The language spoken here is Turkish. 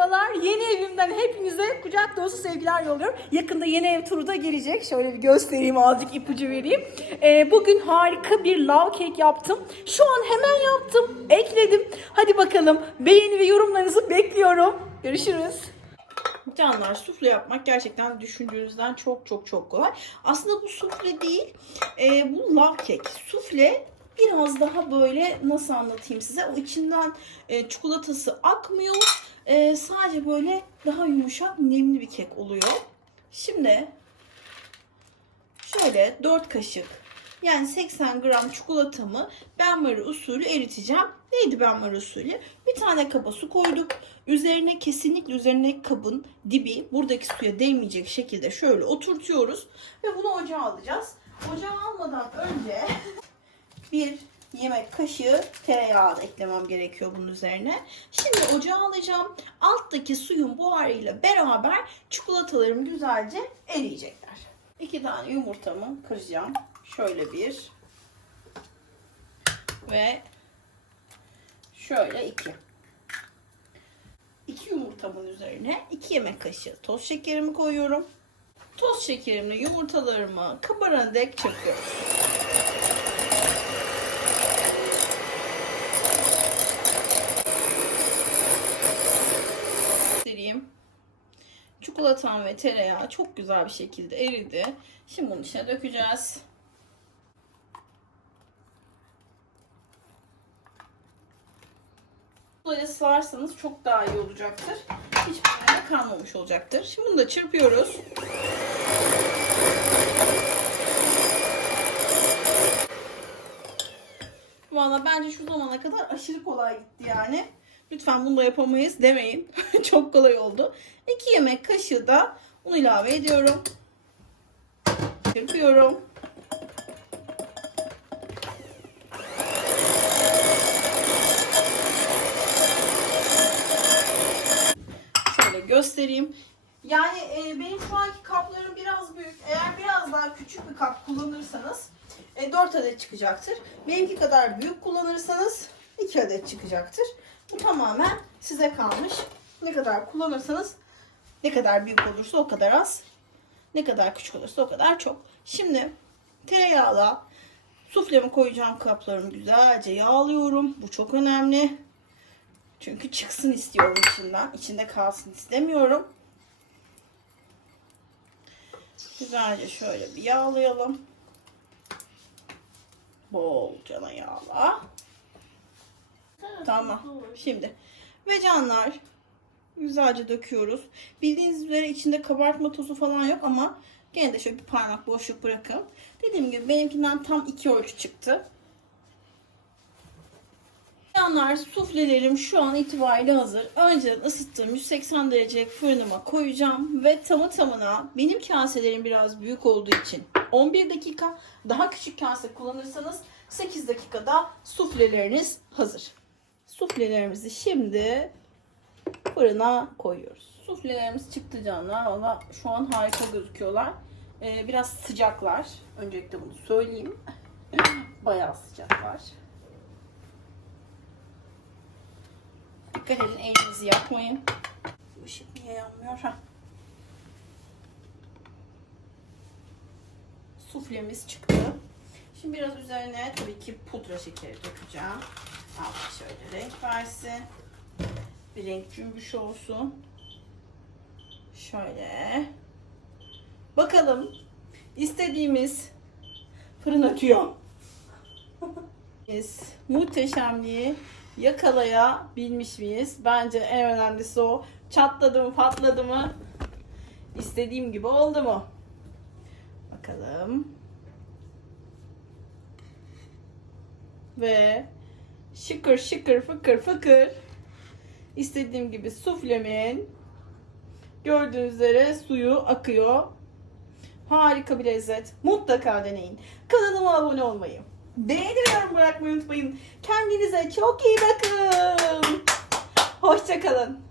merhabalar. Yeni evimden hepinize kucak dolusu sevgiler yolluyorum. Yakında yeni ev turu da gelecek. Şöyle bir göstereyim azıcık ipucu vereyim. Ee, bugün harika bir love cake yaptım. Şu an hemen yaptım. Ekledim. Hadi bakalım beğeni ve yorumlarınızı bekliyorum. Görüşürüz. Canlar sufle yapmak gerçekten düşündüğünüzden çok çok çok kolay. Aslında bu sufle değil, e, bu love cake. Sufle biraz daha böyle nasıl anlatayım size? O içinden e, çikolatası akmıyor. E, sadece böyle daha yumuşak, nemli bir kek oluyor. Şimdi şöyle 4 kaşık yani 80 gram çikolatamı benmari usulü eriteceğim. Neydi benmari usulü? Bir tane kaba su koyduk. Üzerine kesinlikle üzerine kabın dibi buradaki suya değmeyecek şekilde şöyle oturtuyoruz. Ve bunu ocağa alacağız. Ocağa almadan önce bir yemek kaşığı tereyağı da eklemem gerekiyor bunun üzerine. Şimdi ocağa alacağım. Alttaki suyun buharıyla beraber çikolatalarım güzelce eriyecekler. İki tane yumurtamı kıracağım. Şöyle bir ve şöyle iki. İki yumurtamın üzerine iki yemek kaşığı toz şekerimi koyuyorum. Toz şekerimle yumurtalarımı kabarana dek çırpıyorum. göstereyim. Çikolatam ve tereyağı çok güzel bir şekilde eridi. Şimdi bunun içine dökeceğiz. Böyle sıvarsanız çok daha iyi olacaktır. Hiçbir kalmamış olacaktır. Şimdi bunu da çırpıyoruz. Valla bence şu zamana kadar aşırı kolay gitti yani. Lütfen bunu da yapamayız demeyin. Çok kolay oldu. 2 yemek kaşığı da un ilave ediyorum. Çırpıyorum. Şöyle göstereyim. Yani e, benim şu anki kaplarım biraz büyük. Eğer biraz daha küçük bir kap kullanırsanız e, 4 adet çıkacaktır. Benimki kadar büyük kullanırsanız 2 adet çıkacaktır. Bu tamamen size kalmış. Ne kadar kullanırsanız ne kadar büyük olursa o kadar az. Ne kadar küçük olursa o kadar çok. Şimdi tereyağla suflemi koyacağım kaplarımı güzelce yağlıyorum. Bu çok önemli. Çünkü çıksın istiyorum içinden. İçinde kalsın istemiyorum. Güzelce şöyle bir yağlayalım. Bolca yağla. Tamam. Şimdi ve canlar güzelce döküyoruz. Bildiğiniz üzere içinde kabartma tozu falan yok ama gene de şöyle bir parmak boşluk bırakın. Dediğim gibi benimkinden tam iki ölçü çıktı. Canlar suflelerim şu an itibariyle hazır. Önceden ısıttığım 180 derece fırınıma koyacağım ve tamı tamına benim kaselerim biraz büyük olduğu için 11 dakika daha küçük kase kullanırsanız 8 dakikada sufleleriniz hazır. Suflelerimizi şimdi fırına koyuyoruz. Suflelerimiz çıktı canlar. Valla şu an harika gözüküyorlar. Ee, biraz sıcaklar. Öncelikle bunu söyleyeyim. Bayağı sıcaklar. Dikkat edin elinizi yakmayın. Bu ışık niye yanmıyor? Ha. Suflemiz çıktı. Şimdi biraz üzerine tabii ki pudra şekeri dökeceğim. Al şöyle renk versin. Bir renk cümbüş olsun. Şöyle. Bakalım istediğimiz fırın akıyor. Biz muhteşemliği yakalayabilmiş miyiz? Bence en önemlisi o. Çatladı mı patladı mı? İstediğim gibi oldu mu? Bakalım. Ve şıkır şıkır fıkır fıkır istediğim gibi suflemin gördüğünüz üzere suyu akıyor. Harika bir lezzet. Mutlaka deneyin. Kanalıma abone olmayı, beğeni bırakmayı unutmayın. Kendinize çok iyi bakın. Hoşçakalın.